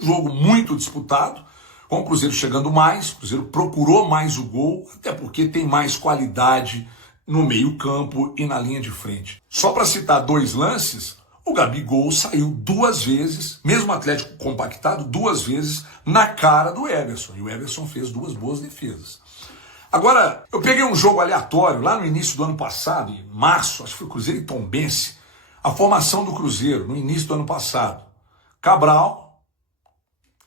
jogo muito disputado, com o Cruzeiro chegando mais, o Cruzeiro procurou mais o gol, até porque tem mais qualidade no meio-campo e na linha de frente. Só para citar 2 lances, o Gabigol saiu 2 vezes, mesmo o Atlético compactado, 2 vezes na cara do Everson. E o Everson fez 2 boas defesas. Agora, eu peguei um jogo aleatório lá no início do ano passado, em março, acho que foi Cruzeiro e Tombense, a formação do Cruzeiro no início do ano passado. Cabral,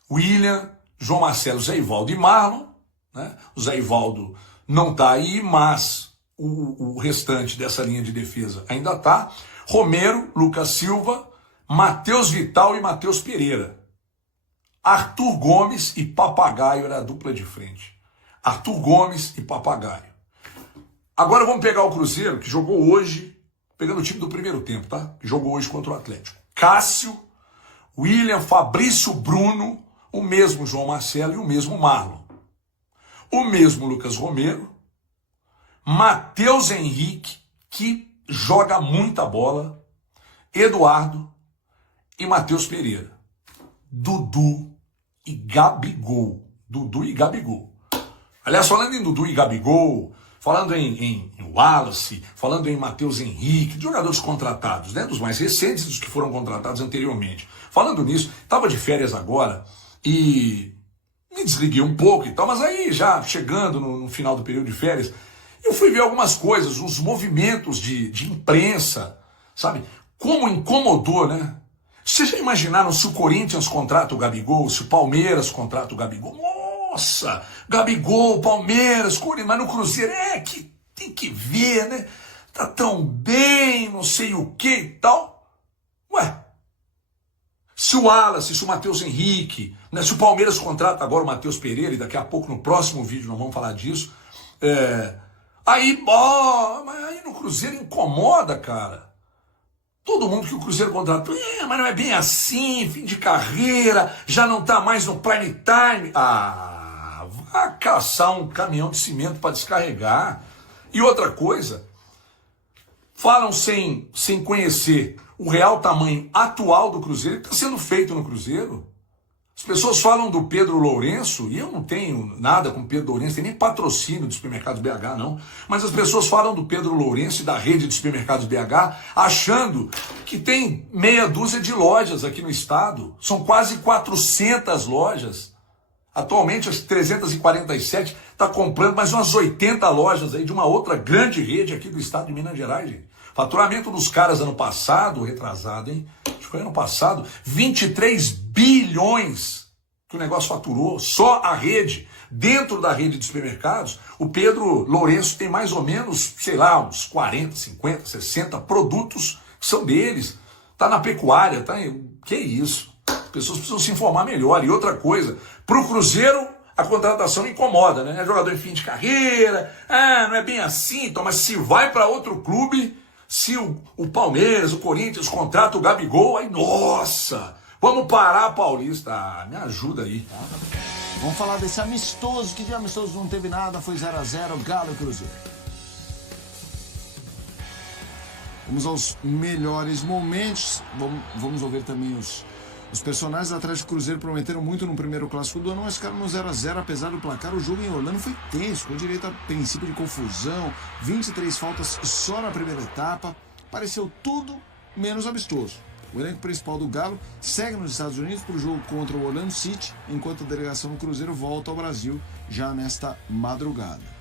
William, João Marcelo, Zé Ivaldo e Marlon, né? O Zé Ivaldo não está aí, mas o restante dessa linha de defesa ainda está. Romero, Lucas Silva, Matheus Vital e Matheus Pereira. Arthur Gomes e Papagaio era a dupla de frente. Arthur Gomes e Papagaio. Agora vamos pegar o Cruzeiro, que jogou hoje, pegando o time do primeiro tempo, tá? Que jogou hoje contra o Atlético. Cássio, William, Fabrício, Bruno, o mesmo João Marcelo e o mesmo Marlon. O mesmo Lucas Romero, Matheus Henrique, que joga muita bola, Eduardo e Matheus Pereira. Dudu e Gabigol. Dudu e Gabigol. Aliás, falando em Dudu e Gabigol, falando em Wallace, falando em Matheus Henrique, jogadores contratados, né, dos mais recentes, dos que foram contratados anteriormente. Falando nisso, estava de férias agora e me desliguei um pouco e tal, mas aí já chegando no final do período de férias, eu fui ver algumas coisas, os movimentos de imprensa, sabe? Como incomodou, né? Vocês já imaginaram se o Corinthians contrata o Gabigol, se o Palmeiras contrata o Gabigol? Nossa, Gabigol, Palmeiras, Corinthians, mas no Cruzeiro que tem que ver, né? Tá tão bem, não sei o que e tal. Ué, se o Wallace, se o Matheus Henrique, né, se o Palmeiras contrata agora o Matheus Pereira, e daqui a pouco no próximo vídeo nós vamos falar disso, mas aí no Cruzeiro incomoda, cara. Todo mundo que o Cruzeiro contratou, mas não é bem assim, fim de carreira, já não tá mais no prime time. Vá caçar um caminhão de cimento para descarregar. E outra coisa, falam sem conhecer o real tamanho atual do Cruzeiro, que está sendo feito no Cruzeiro. As pessoas falam do Pedro Lourenço, e eu não tenho nada com o Pedro Lourenço, tem nem patrocínio dos supermercados BH, não. Mas as pessoas falam do Pedro Lourenço e da rede de supermercados BH, achando que tem meia dúzia de lojas aqui no estado. São quase 400 lojas. Atualmente, as 347 está comprando mais umas 80 lojas aí de uma outra grande rede aqui do estado de Minas Gerais, gente. Faturamento dos caras ano passado, retrasado, hein? Acho que foi ano passado, 23 bilhões que o negócio faturou, só a rede. Dentro da rede de supermercados, o Pedro Lourenço tem mais ou menos, sei lá, uns 40, 50, 60 produtos que são deles. Tá na pecuária, tá? Que isso? As pessoas precisam se informar melhor. E outra coisa, pro Cruzeiro, a contratação incomoda, né? É jogador em fim de carreira, não é bem assim, então, mas se vai para outro clube, se o Palmeiras, o Corinthians contrata o Gabigol, aí, nossa, vamos parar, Paulista. Me ajuda aí. Vamos falar desse amistoso, que de amistoso não teve nada, foi 0x0, Galo e Cruzeiro. Vamos aos melhores momentos, vamos ouvir também os personagens do Atlético Cruzeiro prometeram muito no primeiro clássico do ano, mas ficaram no 0x0, apesar do placar. O jogo em Orlando foi tenso, com direito a princípio de confusão, 23 faltas só na primeira etapa. Pareceu tudo menos amistoso. O elenco principal do Galo segue nos Estados Unidos para o jogo contra o Orlando City, enquanto a delegação do Cruzeiro volta ao Brasil já nesta madrugada.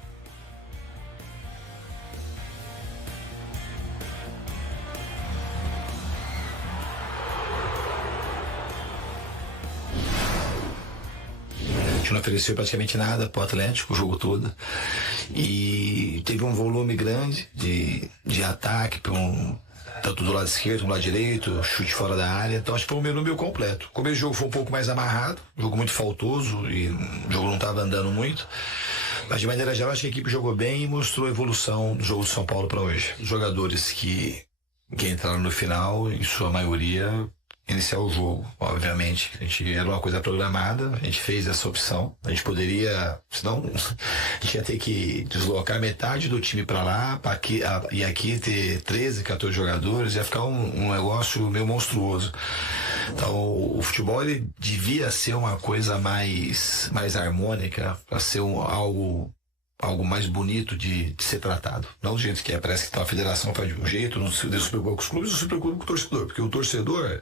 Não ofereceu praticamente nada para o Atlético, o jogo todo. E teve um volume grande de ataque, tanto do lado esquerdo, do lado direito, chute fora da área. Então acho que foi um menu meio completo. O começo do jogo foi um pouco mais amarrado, jogo muito faltoso e o jogo não estava andando muito. Mas de maneira geral acho que a equipe jogou bem e mostrou a evolução do jogo do São Paulo para hoje. Os jogadores que entraram no final, em sua maioria, iniciar o jogo, obviamente. Era uma coisa programada, a gente fez essa opção. A gente poderia, senão a gente ia ter que deslocar metade do time para lá, e aqui ter 13, 14 jogadores, ia ficar um negócio meio monstruoso. Então, o futebol ele devia ser uma coisa mais harmônica, para ser algo mais bonito de ser tratado. Não do jeito que é. Parece que a federação faz de um jeito, não se preocupa com os clubes, não se preocupa com o torcedor. Porque o torcedor,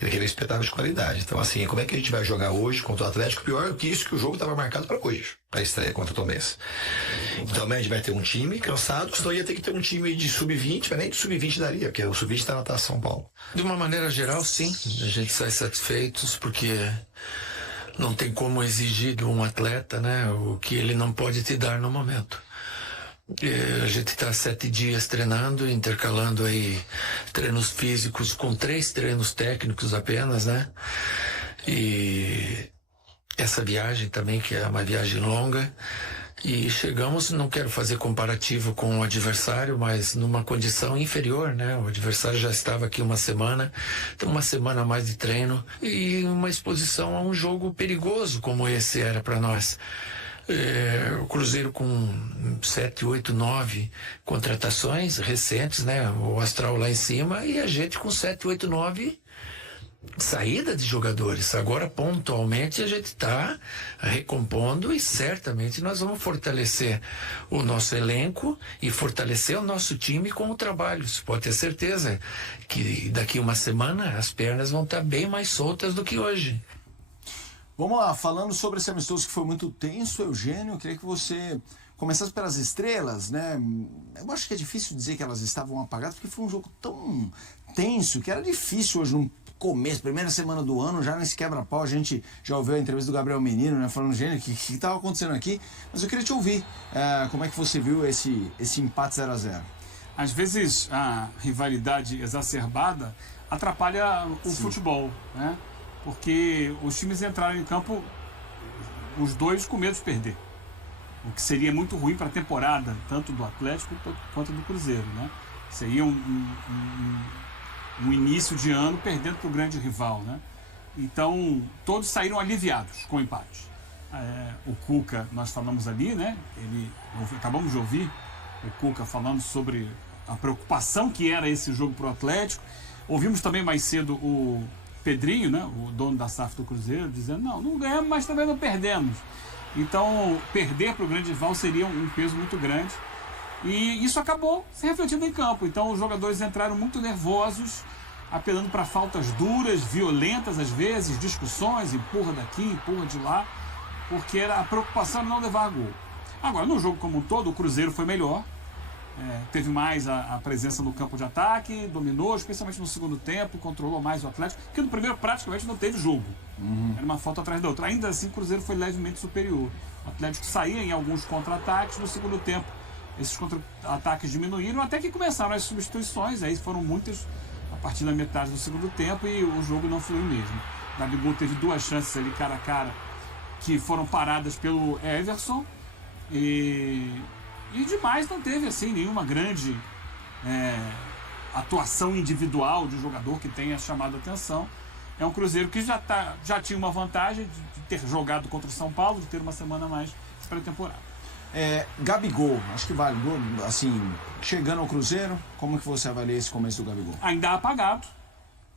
ele quer ver espetáculo de qualidade. Então, assim, como é que a gente vai jogar hoje contra o Atlético? Pior que isso, que o jogo estava marcado para hoje, para a estreia contra o Tombense. Então, a gente vai ter um time cansado, senão ia ter que ter um time de sub-20, mas nem de sub-20 daria, porque o sub-20 está na Taça São Paulo. De uma maneira geral, sim. A gente sai satisfeitos, porque não tem como exigir de um atleta, né, o que ele não pode te dar no momento. A gente está 7 dias treinando, intercalando aí treinos físicos com 3 treinos técnicos apenas, né? E essa viagem também, que é uma viagem longa. E chegamos, não quero fazer comparativo com o adversário, mas numa condição inferior, né? O adversário já estava aqui uma semana, então uma semana a mais de treino e uma exposição a um jogo perigoso como esse era para nós. O Cruzeiro com 7, 8, 9 contratações recentes, né? O Astral lá em cima e a gente com 7, 8, 9 saída de jogadores. Agora, pontualmente, a gente está recompondo e certamente nós vamos fortalecer o nosso elenco e fortalecer o nosso time com o trabalho. Você pode ter certeza que daqui uma semana as pernas vão estar bem mais soltas do que hoje. Vamos lá, falando sobre esse amistoso que foi muito tenso, Eugênio, eu queria que você começasse pelas estrelas, né? Eu acho que é difícil dizer que elas estavam apagadas, porque foi um jogo tão tenso que era difícil hoje, no começo, primeira semana do ano, já nesse quebra-pau. A gente já ouviu a entrevista do Gabriel Menino, né? Falando, Eugênio, o que estava acontecendo aqui? Mas eu queria te ouvir, como é que você viu esse empate 0-0? Às vezes a rivalidade exacerbada atrapalha o futebol, né? Porque os times entraram em campo, os dois com medo de perder. O que seria muito ruim para a temporada, tanto do Atlético quanto do Cruzeiro, né? Seria um início de ano perdendo para o grande rival, né? Então, todos saíram aliviados com o empate. O Cuca, nós falamos ali, né? Acabamos de ouvir o Cuca falando sobre a preocupação que era esse jogo para o Atlético. Ouvimos também mais cedo o Pedrinho, né, o dono da SAF do Cruzeiro, dizendo, não ganhamos, mas também não perdemos. Então, perder para o grande rival seria um peso muito grande. E isso acabou se refletindo em campo. Então, os jogadores entraram muito nervosos, apelando para faltas duras, violentas às vezes, discussões, empurra daqui, empurra de lá, porque era a preocupação de não levar gol. Agora, no jogo como um todo, o Cruzeiro foi melhor. Teve mais a presença no campo de ataque, dominou, especialmente no segundo tempo, controlou mais o Atlético, que no primeiro praticamente não teve jogo. Era uma falta atrás da outra. Ainda assim, o Cruzeiro foi levemente superior. O Atlético saía em alguns contra-ataques no segundo tempo. Esses contra-ataques diminuíram até que começaram as substituições, aí foram muitas a partir da metade do segundo tempo e o jogo não fluiu mesmo. O Gabigol teve 2 chances ali cara a cara que foram paradas pelo Everson e demais não teve assim nenhuma grande atuação individual de jogador que tenha chamado a atenção. É um Cruzeiro que já tinha uma vantagem de ter jogado contra o São Paulo, de ter uma semana a mais para a temporada. Gabigol, acho que vale, assim, chegando ao Cruzeiro, como que você avalia esse começo do Gabigol? Ainda apagado,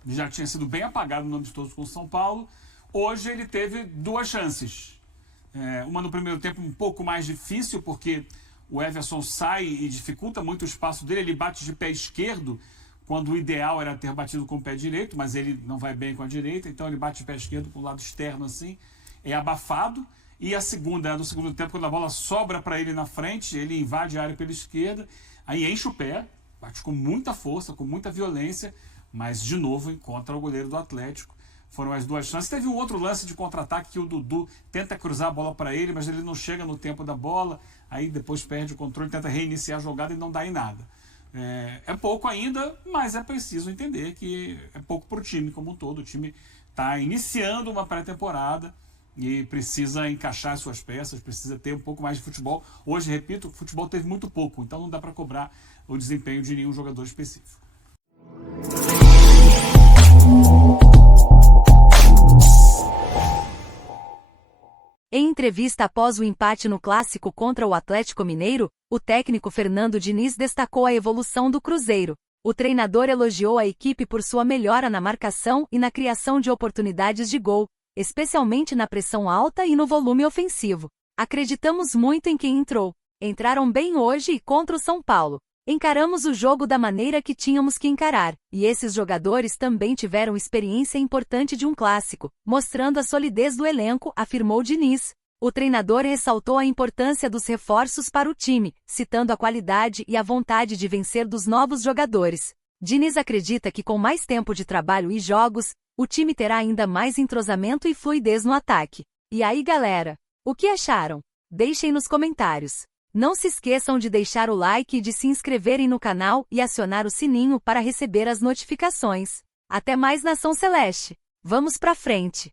já tinha sido bem apagado no amistoso com o São Paulo. Hoje ele teve 2 chances. Uma no primeiro tempo um pouco mais difícil, porque o Everson sai e dificulta muito o espaço dele, ele bate de pé esquerdo, quando o ideal era ter batido com o pé direito, mas ele não vai bem com a direita, então ele bate de pé esquerdo para o lado externo assim, é abafado. E a segunda, no segundo tempo, quando a bola sobra para ele na frente, ele invade a área pela esquerda, aí enche o pé, bate com muita força, com muita violência, mas de novo encontra o goleiro do Atlético. Foram as 2 chances. Teve um outro lance de contra-ataque que o Dudu tenta cruzar a bola para ele, mas ele não chega no tempo da bola, aí depois perde o controle, tenta reiniciar a jogada e não dá em nada. É pouco ainda, mas é preciso entender que é pouco para o time como um todo. O time está iniciando uma pré-temporada e precisa encaixar as suas peças, precisa ter um pouco mais de futebol. Hoje, repito, o futebol teve muito pouco, então não dá para cobrar o desempenho de nenhum jogador específico. Em entrevista após o empate no clássico contra o Atlético Mineiro, o técnico Fernando Diniz destacou a evolução do Cruzeiro. O treinador elogiou a equipe por sua melhora na marcação e na criação de oportunidades de gol, especialmente na pressão alta e no volume ofensivo. Acreditamos muito em quem entrou. Entraram bem hoje e contra o São Paulo. Encaramos o jogo da maneira que tínhamos que encarar, e esses jogadores também tiveram experiência importante de um clássico, mostrando a solidez do elenco, afirmou Diniz. O treinador ressaltou a importância dos reforços para o time, citando a qualidade e a vontade de vencer dos novos jogadores. Diniz acredita que com mais tempo de trabalho e jogos, o time terá ainda mais entrosamento e fluidez no ataque. E aí, galera? O que acharam? Deixem nos comentários. Não se esqueçam de deixar o like e de se inscreverem no canal e acionar o sininho para receber as notificações. Até mais, Nação Celeste! Vamos pra frente!